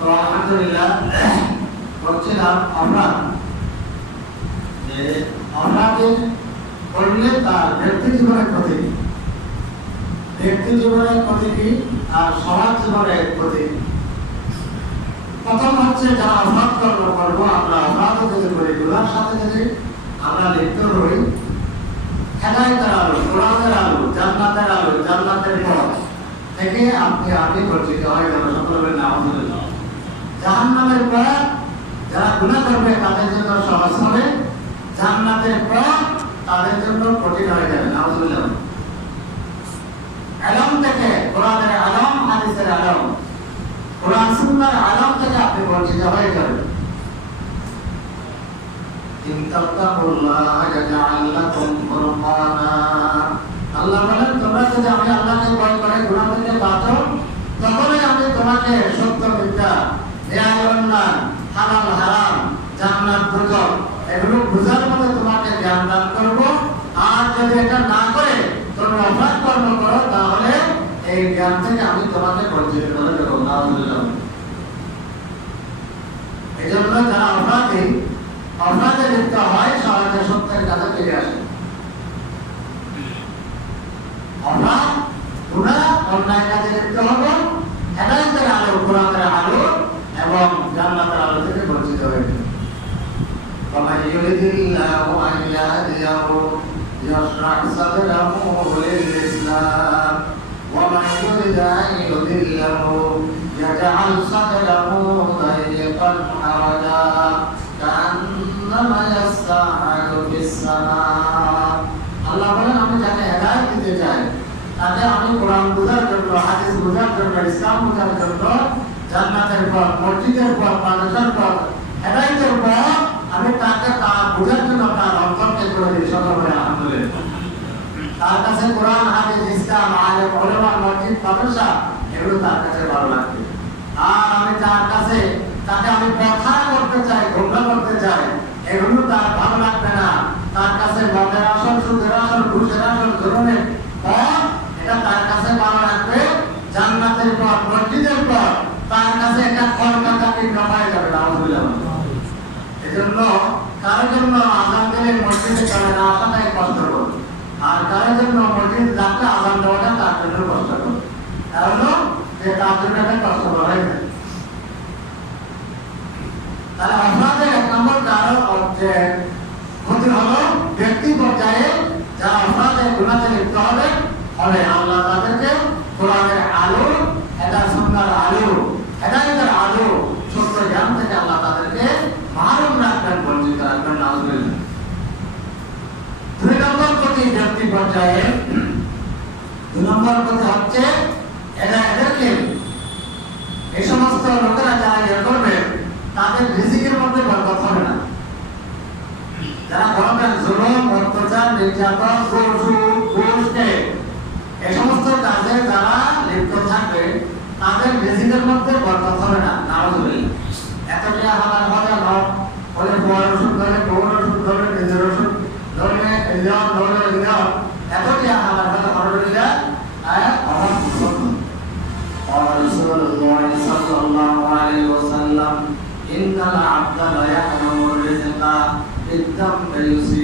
তো আলহামদুলিল্লাহ বলছিলাম অপরাধ যে অপরাধে করলে তার ব্যক্তি জীবনের ক্ষতি, ব্যক্তি জীবনের ক্ষতি আর সমাজ জীবনের ক্ষতি। প্রথম হচ্ছে যারা অপরাধ করবো আমরা অপরাধ যদি করি, গুনার সাথে যদি আমরা লিপ্ত হই, হেদায়েতের আলো, কোরআনের আলো, জান্নাতের পথ থেকে আপনি পরিচিত হয়ে যাবেন। সকলের নাম জাহান্নামের পথ যারা গুনাহ করবে তাদের জন্য সহজ হবে, জান্নাতের পথ তাদের জন্য কঠিন হয়ে যাবে। নাউজুবিল্লাহ। আলম থেকে, কোরআনের আলম, হাদিসের আলম, কোরআন সুন্নাহর আলম থেকে আপনি পরিচিত হয়ে যাবেন। আল্লাহ বলেন তোমরা যদি আমি আল্লাহকে ভয় করে গুনাহ থেকে বাঁচো, তখনই আমি তোমাকে সত্য মিথ্যা, ন্যায় অন্যায়, হালাল হারাম, জান্নাত দুজক এগুলো বুঝার মতো তোমাকে জ্ঞান দান করবো। আর যদি এটা না করে তুমি অপরাধ কর্ম করো, তাহলে এই জ্ঞান থেকে আমি তোমাকে বঞ্চিত করে দেবো। নাউজুবিল্লাহ। এই জন্য যারা অপরাধে লিপ্ত হয় সহজে সত্যের কাছে ফিরে আসে। অপরাধ, গুনাহ, অন্যায় কাজে লিপ্ত হবো, হেদায়েতের আলো, কোরআনের আলো এবং জান্নাতের আলো থেকে বঞ্চিত হয়ে যাবে। ومن يرد الله أن يهديه يشرح صدره للإسلام ومن يرد أن يضله يجعل صدره ضيقا حرجا كأنما يصعد في السماء। আল্লাহ বলেন আমি যাকে হেদায়েত দিতে চাই তাকে আমি কোরআন বুঝার জন্য, হাদিস বুঝার জন্য, ইসলাম বুঝার জন্য, জান্নাতের পথ, মসজিদের পথ, মাদ্রাসার পথ, হেদায়েতের পথ আমি তাকে বুঝার জন্য তার অন্তরকে করে দিই। সকলে আলহামদুলিল্লাহ। তার কাছে কোরআন, হাদিস, ইসলাম, আলেম, উলামা, মসজিদ, মাদ্রাসা এগুলো তার কাছে ভালো লাগবে। আর আমি তার কাছে তাকে আমি কথা করতে চাই, গোমরা করতে চাই, এগুলো তার ভালো লাগবে না। তার কাছে মদের আসল, সুদের আসল, ঘুষের আসল, ধরনের পথ এটা তার কাছে ভালো লাগবে। জান্নাতের পথ, মসজিদের পথ তার কাছে একটা কলকাতা কিংবা পাওয়া যাবে। আলহামদুলিল্লাহ। এজন্য কারোর জন্য আযান দিলে মসজিদে চলে না আসাটাই কষ্টকর, আর কারোর জন্য মসজিদ ডাকলে আযান দেওয়াটা তার জন্য কষ্টকর। কারণ যে তার জন্য একটা কষ্টকর হয়ে যায়। তাহলে অপরাধের এক নম্বর কারণ হচ্ছে ক্ষতি হলো ব্যক্তি পর্যায়ে যারা অপরাধে গুনাহে লিপ্ত হবে আল্লাহ তাদেরকে কোরআনের আলো, সুন্নাহর আলো, হেদায়েতের আলো, সত্য জ্ঞান থেকে আল্লাহ তাদেরকে মাহরুম রাখবেন, বঞ্চিত রাখবেন। নাউজুবিল্লাহ। দুই নম্বর ক্ষতি ব্যক্তি পর্যায়ে, দুই নম্বর ক্ষতি হচ্ছে এদেরকে এই সমস্ত লোকেরা যারা ইয়ে করবে তাদের রিজিকের মধ্যে বরকত হবে না। যারা করবেন জুলুম, অত্যাচার, নির্যাতন, ঘুষ, এই সমস্ত কাজে যারা লিপ্ত থাকবে তাদের রিজিকের মধ্যে বরকত হবে না। নাউজুবিল্লাহ। এতটা হালাল হবে না বলে বড় ওষুধ ধরে, বড় ওষুধ ধরে, নিজের ওষুধ ধরে, এতটা হালাল হবে হরবিল্লাহ। رسول الله صلى الله عليه وسلم إن العبد لا يحرم الرزق بالذنب يصيب